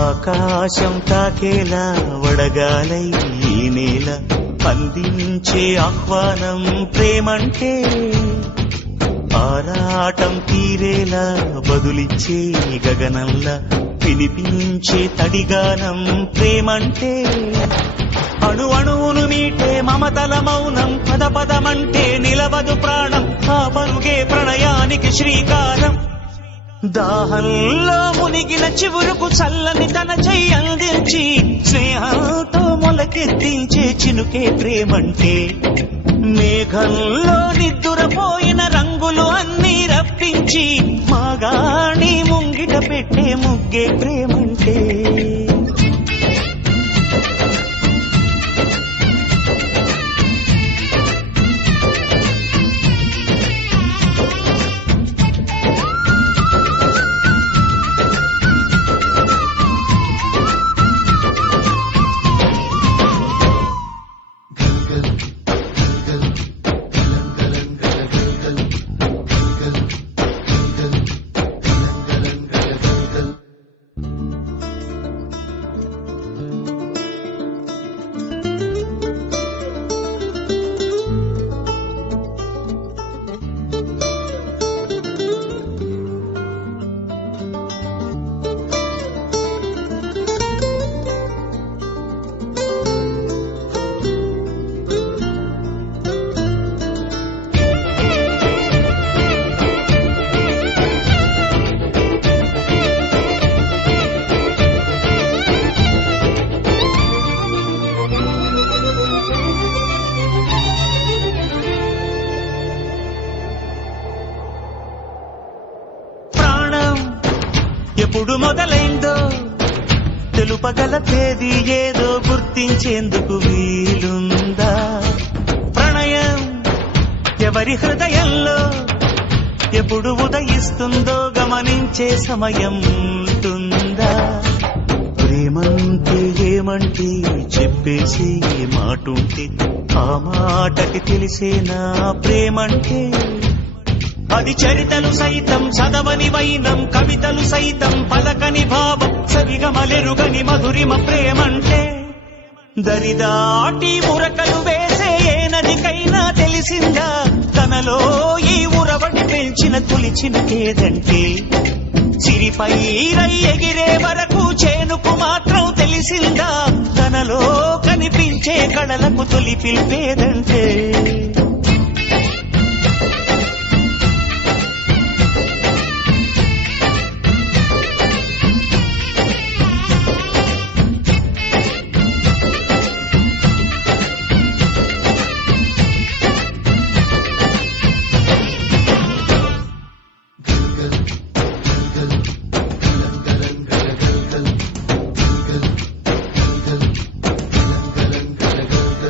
ఆకాశం తాకేలా వడగాలై ఈ నేల అందించే ఆహ్వానం ప్రేమంటే ఆరాటం తీరేలా బదులిచ్చే గగనంలా వినిపించే తడిగానం ప్రేమంటే అణు అణువును మీటే మమతల మౌనం పద పదమంటే నిలవదు ప్రాణం ఆ పరుగే ప్రణయానికి శ్రీకారం దాహంలో మునిగిన చివురుకు చల్లని తన చెయ్యి అందించి స్నేహంతో మొలకెత్తించే చినుకే ప్రేమంటే మేఘంలో నిద్దురపోయిన రంగులు అన్నీ రప్పించి మాగాణి ముంగిట పెట్టే ముగ్గే ప్రేమంటే ఎప్పుడు మొదలైందో తెలుపగల తేదీ ఏదో గుర్తించేందుకు వీలుందా ప్రణయం ఎవరి హృదయంలో ఎప్పుడు ఉదయిస్తుందో గమనించే సమయం ఉంటుందా ప్రేమంటే ఏమంటే చెప్పేసి ఏ మాటుంటే ఆ మాటకి తెలిసేనా ప్రేమంటే అది చరితలు సైతం చదవని వైనం కవితలు సైతం పలకని భావం సరిగమలెరుగని మధురిమ ప్రేమంటే దరిదాటి ఉరకలు వేసే ఏ నదికైనా తెలిసిందా తనలో ఈ ఉరవడి పెంచిన తొలిచిన కేదంటే సిరిపై రై ఎగిరే వరకు చేనుకు మాత్రం తెలిసిందా తనలో కనిపించే కళలకు తొలి పిలిపేదంటే